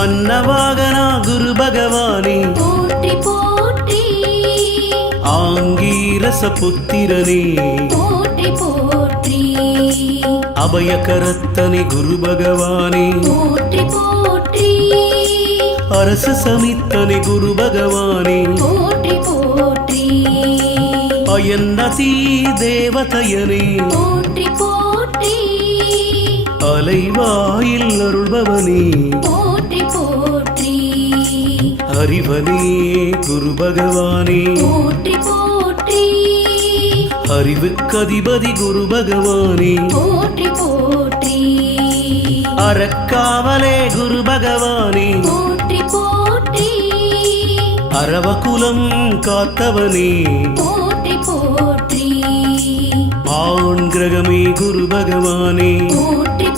அன்னவாகனா குரு பகவானே போற்றி போற்றி ஆங்கீரச புத்திரனே போற்றி போற்றி அபயகரத்தனே குரு பகவானே போற்றி போற்றி அரசு சமித்தனே குரு பகவானே போற்றி போற்றி அயன்னதி தேவதையனே போற்றி போற்றி அலைவாயில் அருள்பவனே போற்றி போற்றி அறிவனே குரு பகவானே போற்றி போற்றி அறிவுக்கதிபதி குரு பகவானே போற்றி போற்றி அறக்காவலே குரு பகவானே போற்றி போற்றி அரவகுலம் காத்தவனே போற்றி போற்றி ஆண் கிரகமே குரு பகவானே போற்றி